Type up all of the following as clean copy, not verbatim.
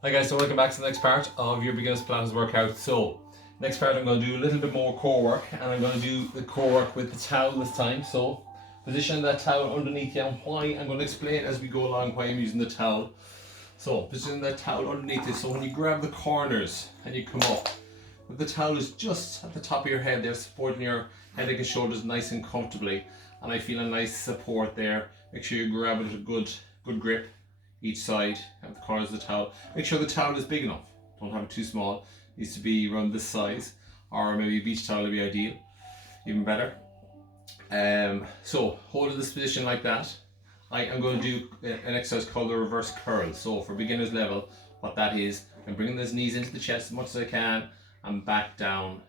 Hi guys, so welcome back to the next part of your beginner's Pilates workout. So, next part I'm going to do a little bit more core work, and I'm going to do the core work with the towel this time. So, position that towel underneath you, and why I'm going to explain as we go along why I'm using the towel. So, position that towel underneath you, so when you grab the corners and you come up, the towel is just at the top of your head there, supporting your head and shoulders nice and comfortably, and I feel a nice support there. Make sure you grab it with a good grip each side of the corners of the towel. Make sure the towel is big enough. Don't have it too small. It needs to be around this size, or maybe a beach towel would be ideal, even better. So hold this position like that. I am going to do an exercise called the reverse curl. So for beginners level, what that is, I'm bringing those knees into the chest as much as I can and back down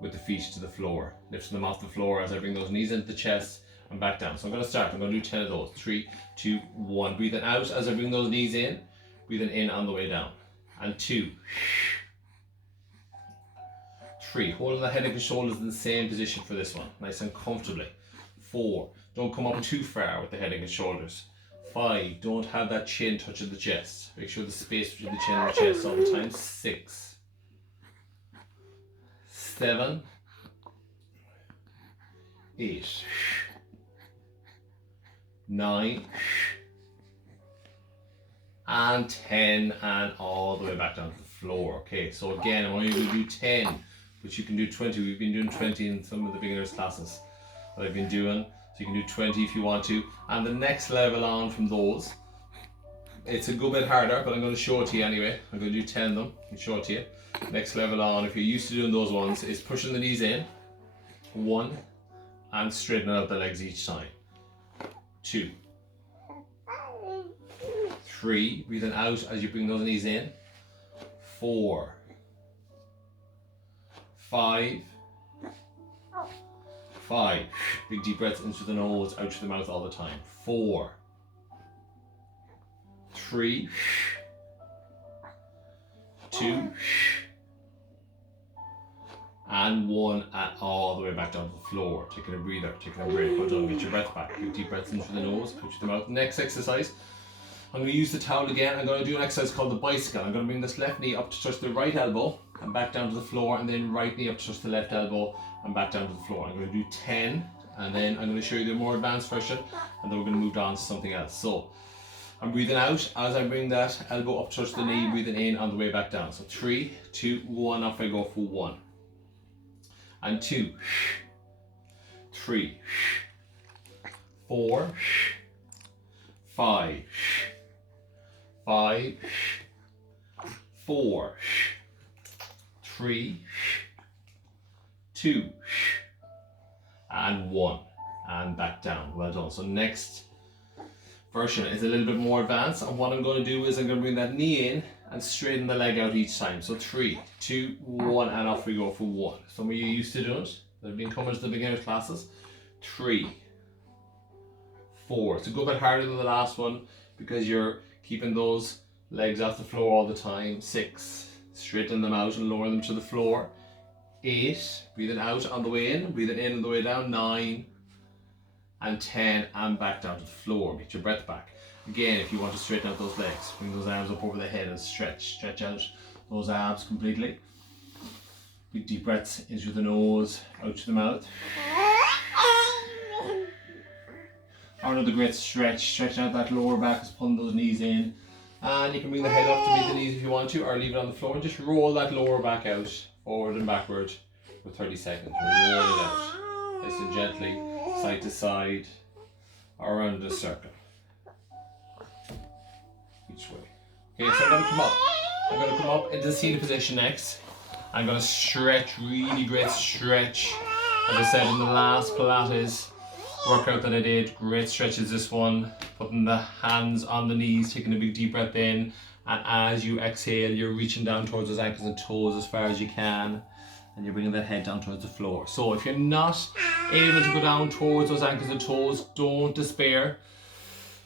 with the feet to the floor, lifting them off the floor as I bring those knees into the chest and back down. So I'm going to start. I'm going to do 10 of those. 3, 2, 1. Breathing out as I bring those knees in. Breathing in on the way down. And 2, 3. Holding the head and shoulders in the same position for this one, nice and comfortably. 4. Don't come up too far with the head and shoulders. 5. Don't have that chin touching the chest. Make sure the space between the chin and the chest all the time. 6, 7, 8, 9, and 10, and all the way back down to the floor. Okay, so again, I'm only going to do 10, but you can do 20. We've been doing 20 in some of the beginners classes that I've been doing, so you can do 20 if you want to. And the next level on from those, it's a good bit harder, but I'm going to show it to you anyway. I'm going to do 10 of them and show it to you. Next level on, if you're used to doing those ones, is pushing the knees in, 1, and straightening out the legs each time. 2, 3, breathing out as you bring those knees in. 4, 5, big deep breaths into the nose, out through the mouth all the time. 4, 3, 2, and 1, and all the way back down to the floor. Taking a breather, taking a break. Hold on, get your breath back. Big deep breaths in through the nose, out through the mouth. Next exercise, I'm going to use the towel again. I'm going to do an exercise called the bicycle. I'm going to bring this left knee up to touch the right elbow and back down to the floor, and then right knee up to touch the left elbow and back down to the floor. I'm going to do 10, and then I'm going to show you the more advanced version, and then we're going to move on to something else. So I'm breathing out as I bring that elbow up to touch the knee, breathing in on the way back down. So 3, 2, 1, off I go for 1. And 2, 3, 4, 5, 4, 3, 2, and 1, and back down. Well done. So next version is a little bit more advanced, and what I'm going to do is I'm going to bring that knee in and straighten the leg out each time. So 3, 2, 1, and off we go for 1. Some of you used to do it, that have been coming to the beginner's classes. 3, 4. It's a good bit harder than the last one because you're keeping those legs off the floor all the time. 6, straighten them out and lower them to the floor. 8, breathing out on the way in, breathing in on the way down. 9, and 10, and back down to the floor. Get your breath back. Again, if you want to straighten out those legs, bring those arms up over the head and stretch out those abs completely. Big deep breaths in through the nose, out through the mouth. Or another great stretch, stretching out that lower back, just pulling those knees in. And you can bring the head up to meet the knees if you want to, or leave it on the floor and just roll that lower back out, forward and backward for 30 seconds. Roll it out, nice and gently, side to side, or around a circle. Each way. Okay, so I'm going to come up. I'm going to come up into the seated position next. I'm going to stretch, really great stretch. As I said in the last Pilates workout that I did, great stretches this one. Putting the hands on the knees, taking a big deep breath in, and as you exhale, you're reaching down towards those ankles and toes as far as you can, and you're bringing that head down towards the floor. So if you're not able to go down towards those ankles and toes, don't despair.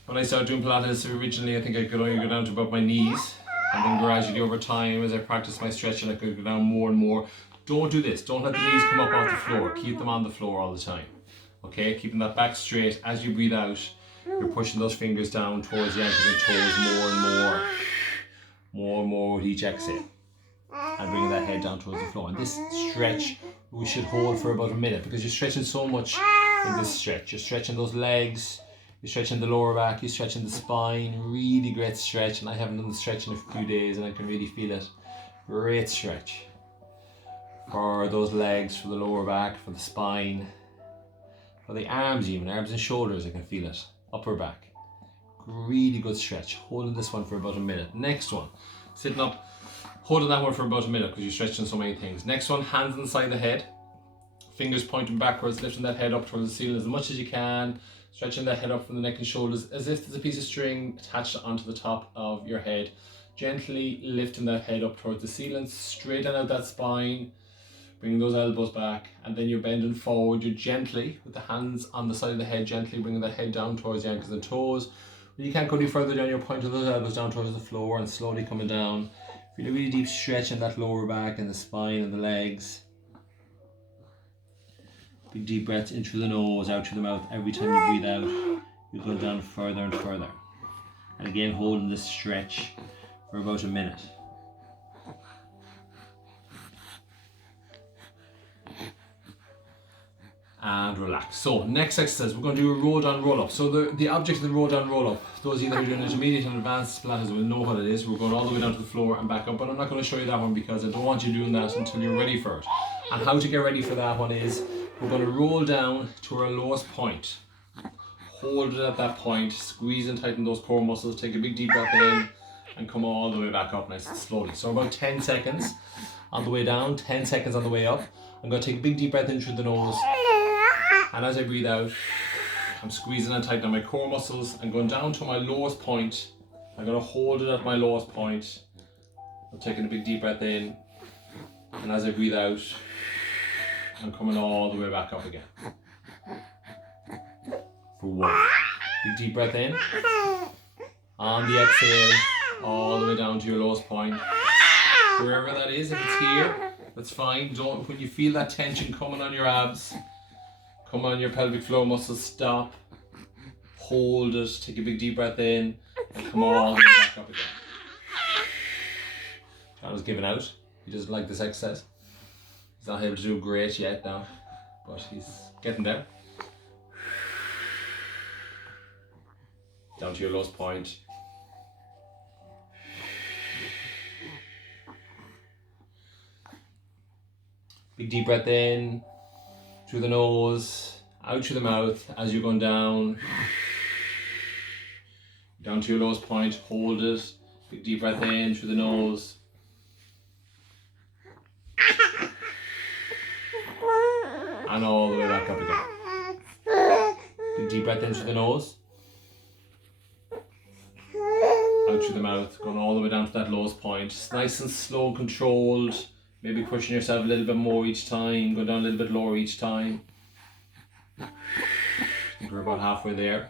When I started doing Pilates originally, I think I could only go down to about my knees, and then gradually over time, as I practiced my stretching, I could go down more and more. Don't do this. Don't let the knees come up off the floor. Keep them on the floor all the time. Okay, keeping that back straight. As you breathe out, you're pushing those fingers down towards the ankles and toes more and more. more and more with each exhale. And bringing that head down towards the floor. And this stretch we should hold for about a minute, because you're stretching so much in this stretch. You're stretching those legs, you're stretching the lower back, you're stretching the spine. Really great stretch, and I haven't done the stretch in a few days and I can really feel it. Great stretch for those legs, for the lower back, for the spine, for the arms even, arms and shoulders. I can feel it, upper back. Really good stretch. Holding this one for about a minute. Next one, sitting up, holding that one for about a minute because you're stretching so many things. Next one, hands inside the head, fingers pointing backwards, lifting that head up towards the ceiling as much as you can, stretching that head up from the neck and shoulders as if there's a piece of string attached onto the top of your head. Gently lifting that head up towards the ceiling, straighten out that spine, bringing those elbows back, and then you're bending forward. You're gently, with the hands on the side of the head, gently bringing that head down towards the ankles and toes. When you can't go any further down, you're pointing those elbows down towards the floor and slowly coming down. Feel a really deep stretch in that lower back and the spine and the legs. Big deep breaths in through the nose, out through the mouth. Every time you breathe out, you go down further and further. And again, holding this stretch for about a minute. And relax. So next exercise, we're going to do a roll down roll up. So the object of the roll down roll up, those of you that are doing intermediate and advanced Pilates will know what it is. We're going all the way down to the floor and back up, but I'm not going to show you that one because I don't want you doing that until you're ready for it. And how to get ready for that one is, we're going to roll down to our lowest point. Hold it at that point, squeeze and tighten those core muscles, take a big deep breath in and come all the way back up nice and slowly. So about 10 seconds on the way down, 10 seconds on the way up. I'm going to take a big deep breath in through the nose. And as I breathe out, I'm squeezing and tightening my core muscles and going down to my lowest point. I'm going to hold it at my lowest point. I'm taking a big deep breath in. And as I breathe out, I'm coming all the way back up again. For one. Big deep breath in. On the exhale, all the way down to your lowest point. Wherever that is, if it's here, that's fine. Don't, when you feel that tension coming on your abs, come on your pelvic floor muscles, stop, hold it, take a big deep breath in, and come all the way back up again. John is giving out. He doesn't like this exercise. He's not able to do great yet now, but he's getting there. Down to your lowest point. Big deep breath in, through the nose, out through the mouth as you're going down. Down to your lowest point, hold it. Big deep breath in through the nose. And all the way back up again. Big deep breath in through the nose. Out through the mouth, going all the way down to that lowest point. It's nice and slow, controlled. Maybe pushing yourself a little bit more each time, go down a little bit lower each time. I think we're about halfway there.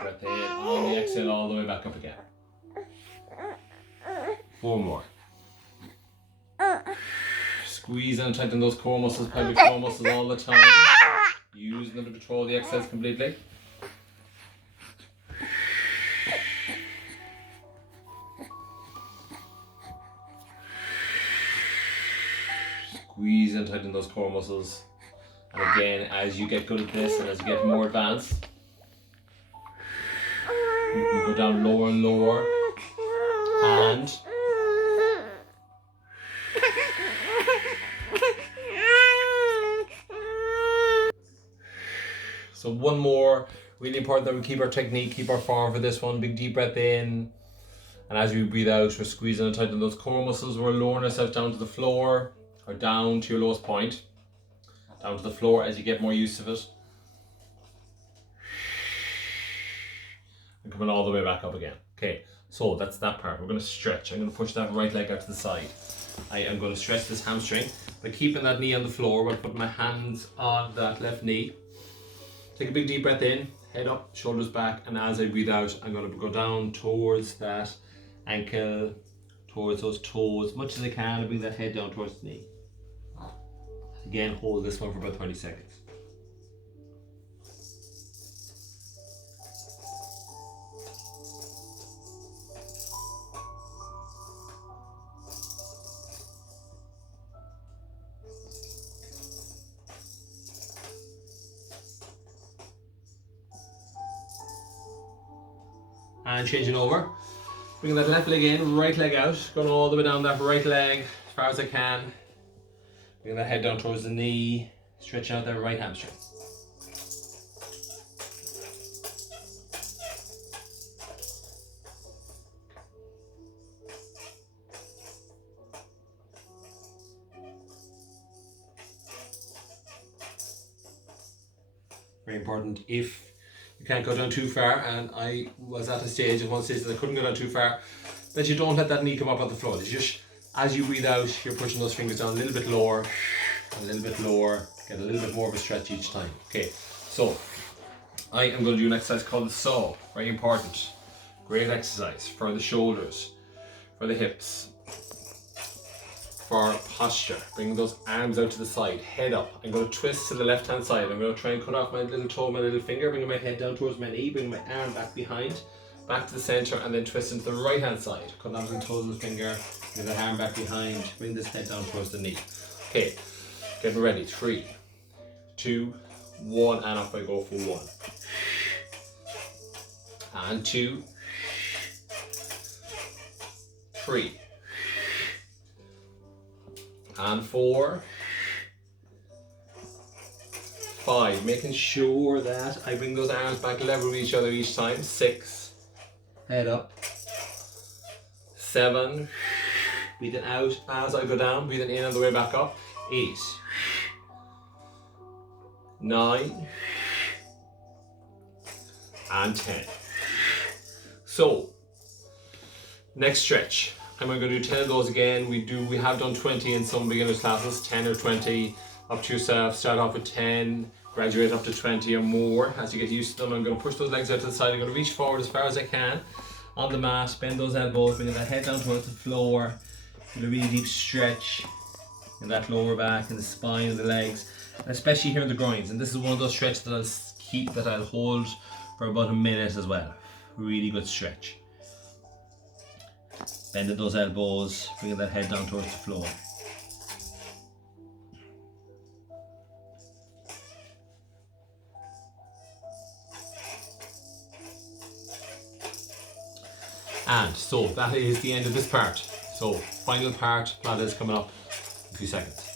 Breath in, on the exhale, all the way back up again. 4 more. Squeeze and tighten those core muscles, pelvic floor muscles all the time. Using them to control the exercise completely. Squeeze and tighten those core muscles. And again, as you get good at this and as you get more advanced, you can go down lower and lower. And so one more, really important that we keep our technique, keep our form for this one. Big deep breath in. And as we breathe out, we're squeezing and tightening those core muscles. We're lowering ourselves down to the floor or down to your lowest point. Down to the floor as you get more used to it. And coming all the way back up again. Okay, so that's that part. We're going to stretch. I'm going to push that right leg out to the side. I am going to stretch this hamstring by keeping that knee on the floor. I'll put my hands on that left knee. Take a big deep breath in, head up, shoulders back, and as I breathe out, I'm going to go down towards that ankle, towards those toes, as much as I can, and bring that head down towards the knee. Again, hold this one for about 30 seconds. And changing over. Bring that left leg in, right leg out. Going all the way down that right leg as far as I can. Bring that head down towards the knee. Stretch out that right hamstring. Very important. If you can't go down too far, and I was at a stage, at one stage that I couldn't go down too far, that you don't let that knee come up on the floor. It's just, as you breathe out, you're pushing those fingers down a little bit lower, a little bit lower, get a little bit more of a stretch each time. Okay, so I am going to do an exercise called the saw. Very important. Great exercise for the shoulders, for the hips, for posture. Bring those arms out to the side, head up. I'm going to twist to the left hand side. I'm going to try and cut off my little toe, my little finger, bringing my head down towards my knee, bringing my arm back behind, back to the center, and then twist into the right hand side. Cut off the toe of the finger, bring that arm back behind, bring this head down towards the knee. Okay, getting ready. 3, 2, 1, and off I go for 1. And 2, 3. And 4, 5, making sure that I bring those arms back level with each other each time. 6, head up. 7, breathing out as I go down, breathing in on the way back up. 8, 9, and 10. So, next stretch. I'm going to do 10 of those again. We have done 20 in some beginners classes, 10 or 20, up to yourself. Start off with 10, graduate up to 20 or more as you get used to them. I'm going to push those legs out to the side. I'm going to reach forward as far as I can on the mat, bend those elbows, bring that head down towards the floor. Get a really deep stretch in that lower back, in the spine, and the legs, and especially here in the groins. And this is one of those stretches that I'll hold for about a minute as well. Really good stretch. Bending those elbows, bringing that head down towards the floor. And so that is the end of this part. So final part, Pilates coming up in a few seconds.